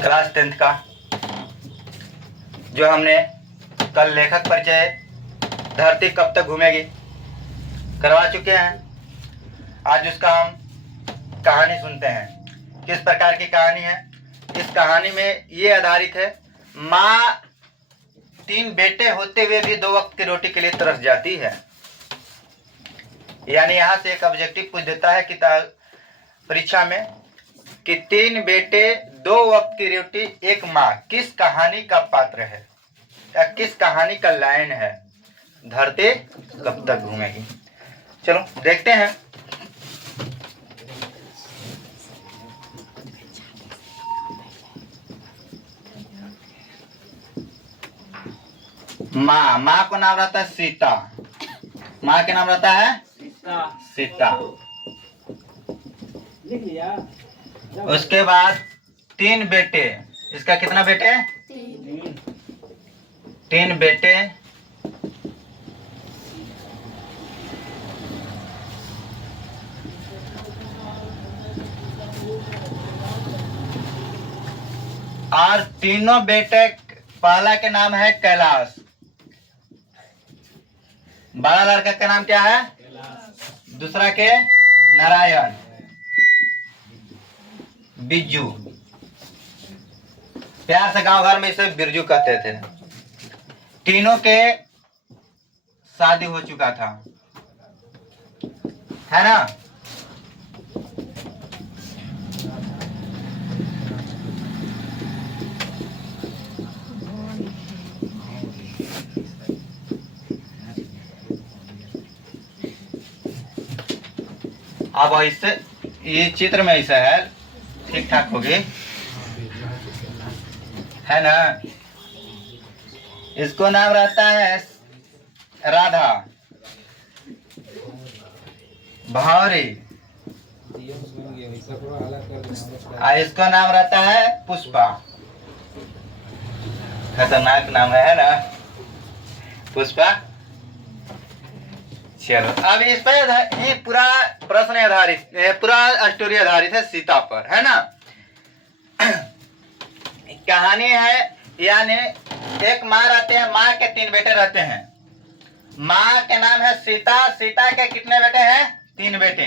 Class 10th का जो हमने कल लेखक परिचय धरती कब तक घूमेगी करवा चुके हैं। आज उसका हम कहानी सुनते हैं। किस प्रकार की कहानी है? इस कहानी में ये आधारित है, माँ 3 बेटे होते हुए भी 2 वक्त की रोटी के लिए तरस जाती है। यानी यहाँ से एक ऑब्जेक्टिव पूछ देता है किताब परीक्षा में कि 3 बेटे 2 वक्त की रोटी एक माँ किस कहानी का पात्र है या किस कहानी का लाइन है? धरती कब तक घूमेगी। चलो देखते हैं। माँ को नाम रहता है सीता। माँ के नाम रहता है सीता। उसके बाद 3 बेटे। इसका कितना बेटे? 3 बेटे। और तीनों बेटे, पहला के नाम है कैलाश। बड़ा लड़का का नाम क्या है? दूसरा के नारायण, बिज्जू। प्यार से गांव घर में इसे बिरजू कहते थे। तीनों के शादी हो चुका था, है ना? अब इससे ये चित्र में ऐसा है, ठीक ठाक होगी, है ना? इसको नाम रहता है राधा, भावरी। इसको नाम रहता है पुष्पा। खतरनाक नाम है ना, पुष्पा। चलो अब इस पर ये पूरा प्रश्न आधारित, पूरा स्टोरी आधारित है सीता पर, है ना? कहानी है, यानी एक माँ रहते हैं, माँ के 3 बेटे रहते हैं। माँ के नाम है सीता। सीता के कितने बेटे हैं? 3 बेटे।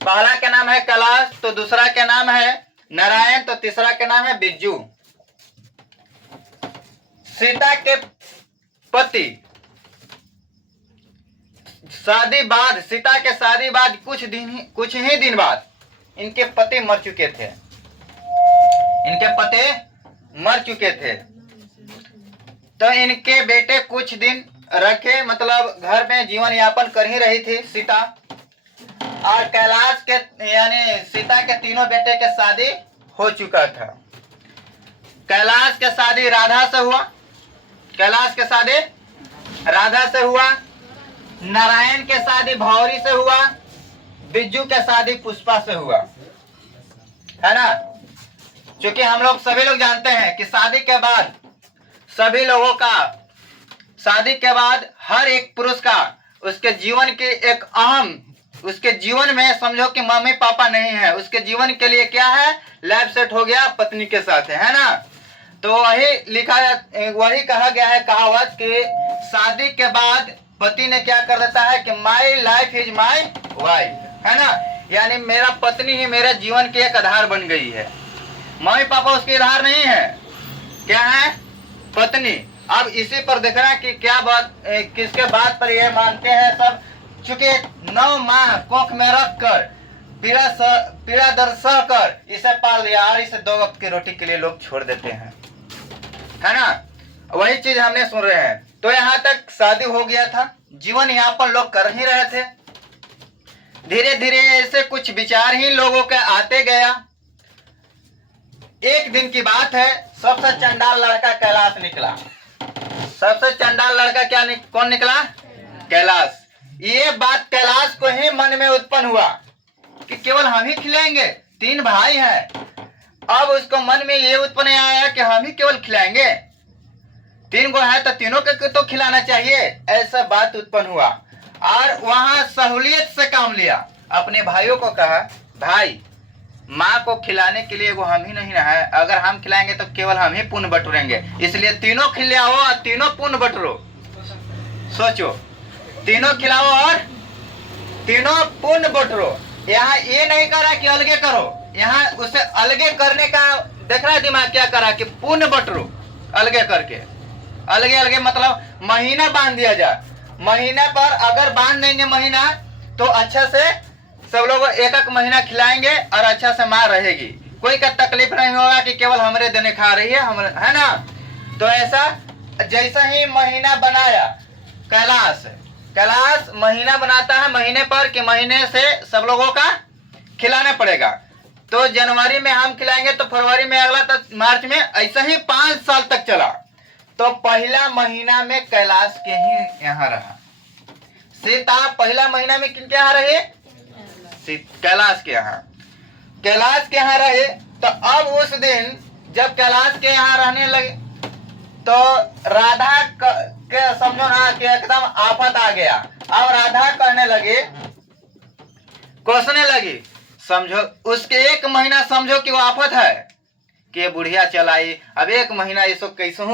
पहला के नाम है कैलाश, तो दूसरा के नाम है नारायण, तो तीसरा के नाम है बिज्जू। सीता के पति शादी बाद, सीता के शादी बाद कुछ ही दिन बाद इनके पति मर चुके थे। इनके पति मर चुके थे, तो इनके बेटे कुछ दिन रखे, मतलब घर में जीवन यापन कर ही रही थी सीता। और कैलाश के यानी सीता के तीनों बेटे के शादी हो चुका था। कैलाश के शादी राधा से हुआ, कैलाश के शादी राधा से हुआ, नारायण के शादी भौरी से हुआ, बिज्जू के शादी पुष्पा से हुआ, है ना? क्योंकि हम लोग सभी लोग जानते हैं कि शादी के बाद सभी लोगों का, शादी के बाद हर एक पुरुष का उसके जीवन की एक अहम, उसके जीवन में समझो कि मम्मी पापा नहीं है, उसके जीवन के लिए क्या है? लाइफ सेट हो गया पत्नी के साथ, है ना? तो वही कहा गया है कहावत कि शादी के बाद पति ने क्या कर देता है कि my life is my wife, है ना? यानी मेरा पत्नी ही मेरे जीवन की एक आधार बन गई है। मम्मी पापा उसके आधार नहीं है, क्या है? पत्नी। अब इसी पर देखना कि क्या बात, किसके बात पर ये मानते हैं सब, चूंकि 9 माह कोख में रख कर पीड़ा दर्द सह कर इसे पाल लिया और इसे 2 वक्त की रोटी के लिए लोग छोड़ देते हैं, है ना? वही चीज हमने सुन रहे हैं। तो यहाँ तक शादी हो गया था, जीवन यापन लोग कर ही रहे थे। धीरे धीरे ऐसे कुछ विचार ही लोगों के आते गया। एक दिन की बात है, सबसे चंडाल लड़का कैलाश निकला। सबसे चंडाल लड़का कौन निकला? कैलाश। ये बात कैलाश को ही मन में उत्पन्न हुआ कि केवल हम ही खिलाएंगे, 3 भाई हैं। अब उसको मन में ये उत्पन्न आया कि हम ही केवल खिलाएंगे, 3 गो है तो तीनों के तो खिलाना चाहिए, ऐसा बात उत्पन्न हुआ। और वहां सहूलियत से काम लिया, अपने भाइयों को कहा, भाई माँ को खिलाने के लिए वो हम ही नहीं ना है। अगर हम खिलाएंगे तो केवल हम ही पुण्य बटोरेंगे। इसलिए तीनों खिलाओ और तीनों पुण्य बटोरो। सोचो, तीनों खिलाओ और तीनों पुण्य बटोरो। यहाँ ये नहीं करा कि अलगे करो, यहाँ उसे अलगे करने का देख रहा है दिमाग क्या करा कि पुण्य बटोरो अलगे करके। अलगे अलगे मतलब महीना बांध दिया जाए। महीना पर अगर बांध देंगे महीना तो अच्छा से सब लोग एक एक महीना खिलाएंगे और अच्छा से माँ रहेगी। कोई का तकलीफ नहीं होगा कि केवल हमरे देने खा रही है, हम है ना। तो ऐसा जैसा ही महीना बनाया कैलाश महीना बनाता है महीने पर कि महीने से सब लोगों का खिलाना पड़ेगा। तो जनवरी में हम खिलाएंगे तो फरवरी में अगला, तो मार्च में, ऐसा ही 5 साल तक चला। तो पहला महीना में कैलाश के ही यहाँ रहा। सीता पहला महीना में किनके यहाँ रहे? कैलाश के यहाँ। कैलाश के यहाँ रहे। तो अब उस दिन जब कैलाश के यहाँ रहने लगे तो राधा के समझो ना कि एकदम आफत आ गया। अब राधा कहने लगी, कोसने लगी, समझो उसके 1 महीना समझो कि वो आफत है कि बुढ़िया चलाई। अब 1 महीना इसको कैसे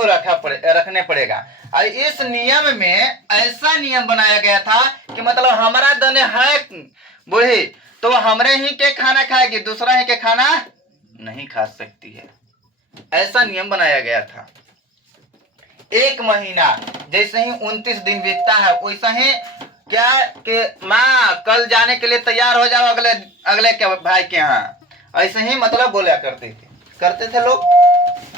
रखने पड़ेगा। और इस नियम में ऐसा नियम बनाया गया था कि मतलब हमारा दने है बूढ़ी तो हमरे ही के खाना खाएगी, दूसरा ही के खाना नहीं खा सकती है। ऐसा नियम बनाया गया था। 1 महीना जैसे ही 29 दिन बीतता है वैसा ही क्या कि माँ कल जाने के लिए तैयार हो जाओ अगले के भाई के यहाँ। ऐसे ही मतलब बोला करते थे लोग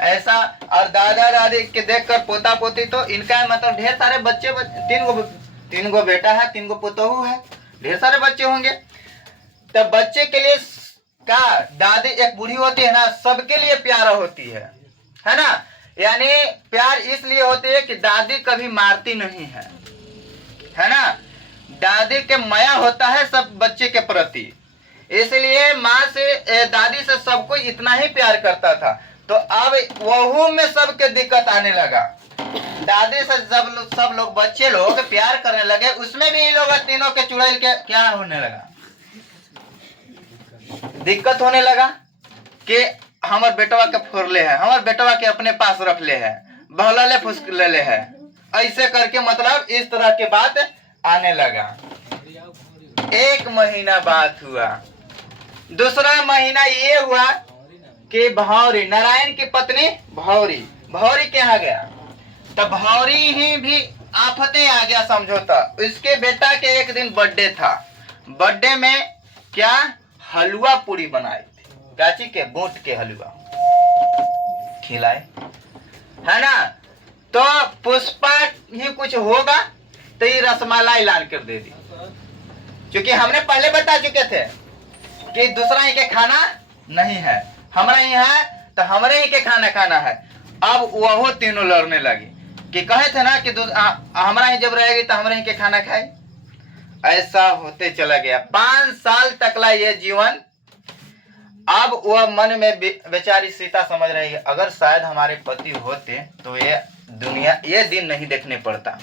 ऐसा। और दादा दादी के देखकर पोता पोती, तो इनका मतलब ढेर सारे बच्चे 3 गो बेटा है, 3 गो पोतहू है, ढेर सारे बच्चे होंगे। तब बच्चे के लिए का दादी एक बूढ़ी होती है ना, सबके लिए प्यारा होती है ना। यानी प्यार इसलिए होती है कि दादी कभी मारती नहीं है ना। दादी के माया होता है सब बच्चे के प्रति, इसलिए माँ से दादी से सब कोई इतना ही प्यार करता था। तो अब वहू में सबके दिक्कत आने लगा। दादी से सब लोग बच्चे लोग प्यार करने लगे, उसमें भी लोग तीनों के चुड़ैल के क्या होने लगा, दिक्कत होने लगा कि हमार बेटवा के फोड़ले है, हमार बेटवा के अपने पास रख ले है, बहलले फुसले है, ऐसे करके मतलब इस तरह के बात आने लगा। 1 महीना बात हुआ। दूसरा महीना ये हुआ कि भौरी, नारायण की पत्नी भौरी के यहाँ गया। तब भौरी ही भी आफते आ गया समझौता। इसके बेटा के एक दिन बर्थडे था। बर्थडे में क्या हलवा पूरी बनाए थे, काची के बूट के हलवा खिलाए है ना। तो पुष्पा ही कुछ होगा तो ये रसमलाई लान कर दे दी, क्योंकि हमने पहले बता चुके थे कि दूसरा ही के खाना नहीं है, हमारा ही है तो हमारे ही के खाना है। अब वह तीनों लड़ने लगी कि कहे थे ना कि हमारा ही जब रहेगी तो हमारे ही के खाना खाए। ऐसा होते चला गया 5 साल तकला ये जीवन। अब वह मन में बेचारी सीता समझ रही है, अगर शायद हमारे पति होते तो ये दिन नहीं देखने पड़ता।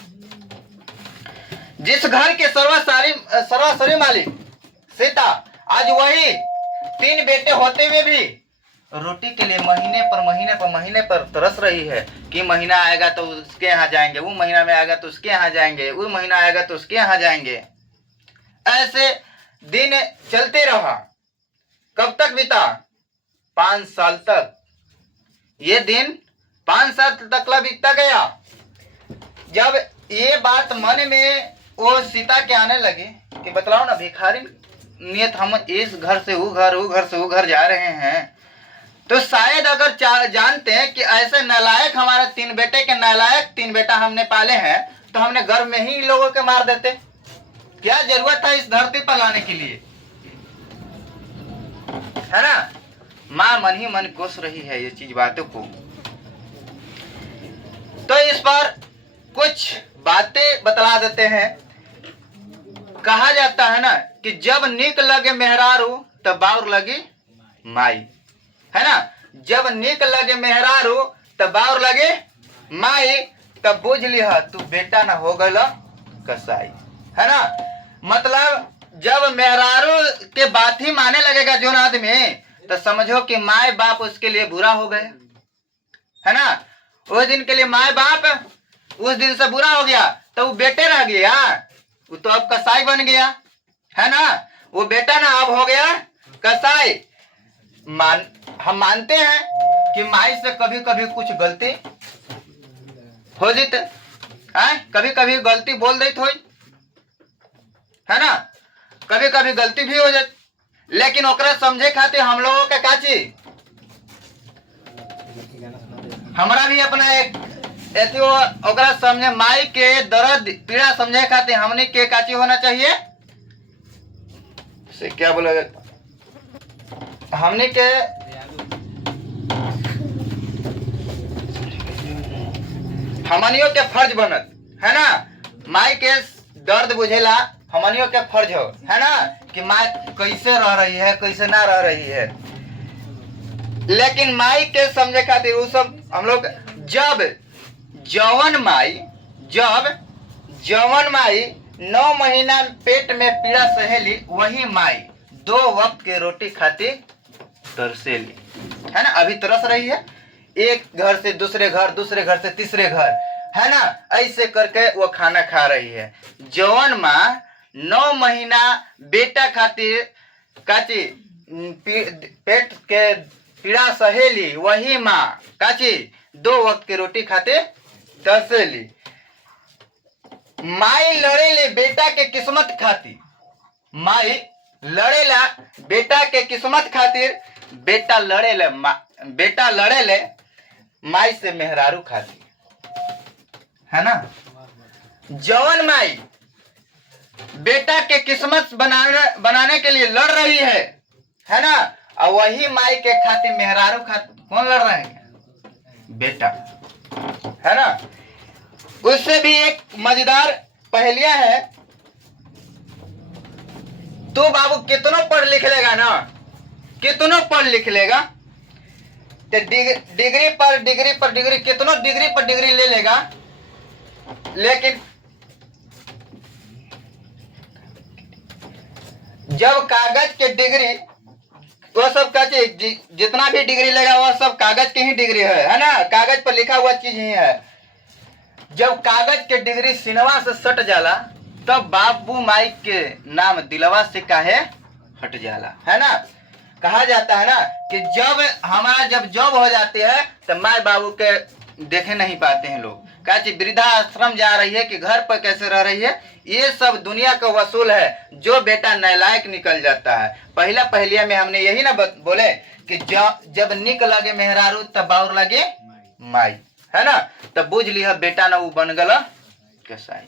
जिस घर के सर्वस्वी मालिक सीता, आज वही 3 बेटे होते हुए भी रोटी के लिए महीने पर तरस रही है कि महीना आएगा तो उसके यहाँ जाएंगे, वो महीना में आएगा तो उसके यहाँ जाएंगे, वो महीना आएगा तो उसके यहाँ जाएंगे। ऐसे दिन चलते रहा। कब तक बीता? 5 साल तक। ये दिन 5 साल तक बीतता गया। जब ये बात मन में वो सीता के आने लगी कि बतलाओ ना भिखारी नियत, हम इस घर से वो घर से वो घर जा रहे हैं, तो शायद अगर जानते हैं कि ऐसे नालायक हमारे 3 बेटे के नालायक 3 बेटा हमने पाले हैं तो हमने घर में ही लोगों के मार देते। क्या जरूरत था इस धरती पर लाने के लिए, है ना। माँ मन ही मन कोस रही है ये चीज बातों को। तो इस पर कुछ बातें बतला देते हैं। कहा जाता है ना कि जब निक लगे मेहरारू तब बाउर लगी माई, है ना। जब निक लगे मेहरारू तब बाउर लगे माई, तब बुझ लिहा तू बेटा ना हो गल कसाई, है ना। मतलब जब मेहरारू के बात ही माने लगेगा जो आदमी, तो समझो कि माए बाप उसके लिए बुरा हो गया, है ना। उस दिन के लिए माए बाप उस दिन से बुरा हो गया, तो वो बेटे रह गया, वो तो अब कसाई बन गया, है ना। वो बेटा ना अब हो गया कसाई। हम मानते हैं कि माई से कभी कभी कुछ गलती हो जाते, कभी कभी गलती बोल देती हो, है ना, कभी कभी गलती भी हो जाती, लेकिन ओकरा समझे खातिर हम लोगों के काची, हमारा भी अपना एक ऐसे ओकरा समझे, माई के दर्द पीड़ा समझे खातिर हमने के काची होना चाहिए, से क्या बोला हमने के हमनियों के फर्ज बनत, है ना। माई के दर्द बुझेला हमनियों के फर्ज हो, है ना, कि माई कैसे रह रही है, कैसे ना रह रही है। लेकिन माई के समझे खातिर वो सब हम लोग जब जवन माई 9 महीना पेट में पीड़ा सहेली, वही माई 2 वक्त के रोटी खातिर तरसेली, है ना। अभी तरस रही है, एक घर से दूसरे घर, दूसरे घर से तीसरे घर, है ना, ऐसे करके वो खाना खा रही है। जवन माँ 9 महीना बेटा खातिर काची पेट के पीड़ा सहेली, वही माँ काची 2 वक्त की रोटी खातिर तरसेली। माई लड़ेले बेटा के किस्मत खातिर, माई लड़ेला बेटा के किस्मत खातिर, बेटा लड़ेले माई से मेहरारू खातिर, है ना। जवन माई बेटा के किस्मत बनाने के लिए लड़ रही है ना, और वही माई के खातिर मेहरारू खातिर कौन लड़ रहे हैं, बेटा, है ना। उससे भी एक मजेदार पहेलियां है। तू बाबू कितनों पढ़ लिख लेगा ना, कितनों पढ़ लिख लेगा, तो डिग्री पर डिग्री कितनों डिग्री पर डिग्री ले लेगा, लेकिन जब कागज के डिग्री, वो सब का जितना भी डिग्री लेगा वह सब कागज की ही डिग्री है ना, कागज पर लिखा हुआ चीज ही है। जब कागज के डिग्री सिनवा से सट जाला, तब बाबू माई के नाम दिलवा से काहे हट जाला, है ना। कहा जाता है ना कि जब हमारा जॉब हो जाती है तो माई बाबू के देखे नहीं पाते हैं लोग, काची वृद्धा आश्रम जा रही है कि घर पर कैसे रह रही है, ये सब दुनिया का वसूल है। जो बेटा नालायक निकल जाता है, पहलिया में हमने यही ना बोले कि जब निक लगे मेहरारू तब बाउर लगे माई, है ना, तब बुझ लिया बेटा ना वो बन गला कसाई।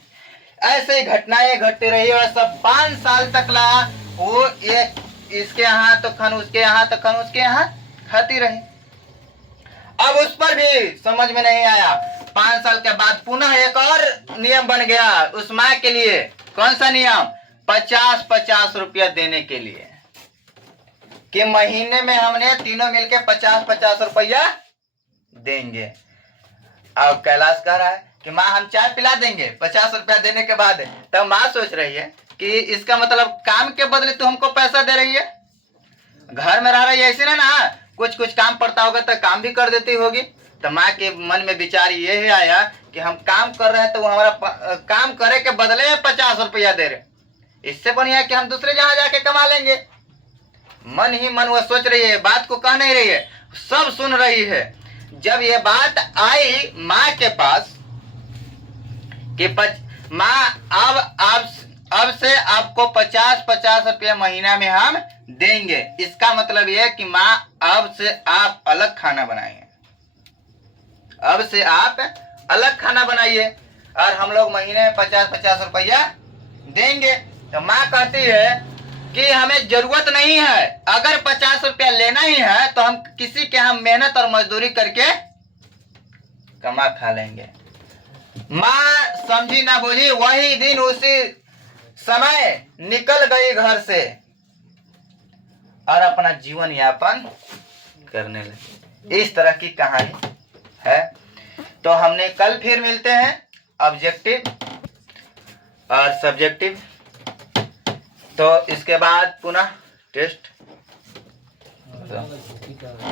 ऐसे ही घटनाएं घटती रही और सब 5 साल तक ला वो एक इसके यहाँ तो खन, उसके यहाँ तो खन, उसके यहाँ खाती रही। अब उस पर भी समझ में नहीं आया। 5 साल के बाद पुनः एक और नियम बन गया उस माँ के लिए। कौन सा नियम? 50-50 रुपया देने के लिए, कि महीने में हमने तीनों मिलके 50-50 रुपया देंगे। अब कैलाश कह रहा है कि माँ हम चाय पिला देंगे 50 रुपया देने के बाद। तब माँ सोच रही है कि इसका मतलब काम के बदले तू हमको पैसा दे रही है, घर में रह रही है ऐसे ना, कुछ काम पड़ता होगा तो काम भी कर देती होगी। तो माँ के मन में विचार ये आया कि हम काम कर रहे हैं तो वो हमारा काम करे के बदले में 50 रुपया दे रहे, इससे बढ़िया कि हम दूसरे जहां जाके कमा लेंगे। मन ही मन वो सोच रही है, बात को कह नहीं रही है, सब सुन रही है। जब ये बात आई माँ के पास कि माँ अब से आपको 50-50 रुपया महीना में हम देंगे। इसका मतलब यह है कि माँ अब से आप अलग खाना बनाइए, अब से आप अलग खाना बनाइए और हम लोग महीने में 50-50 रुपया देंगे। तो माँ कहती है कि हमें जरूरत नहीं है, अगर 50 रुपया लेना ही है तो हम किसी के हम मेहनत और मजदूरी करके कमा खा लेंगे। माँ समझी ना बोली, वही दिन उसी समय निकल गई घर से और अपना जीवन यापन करने लगी। इस तरह की कहानी है। तो हमने कल फिर मिलते हैं ऑब्जेक्टिव और सब्जेक्टिव। तो इसके बाद पुनः टेस्ट। तो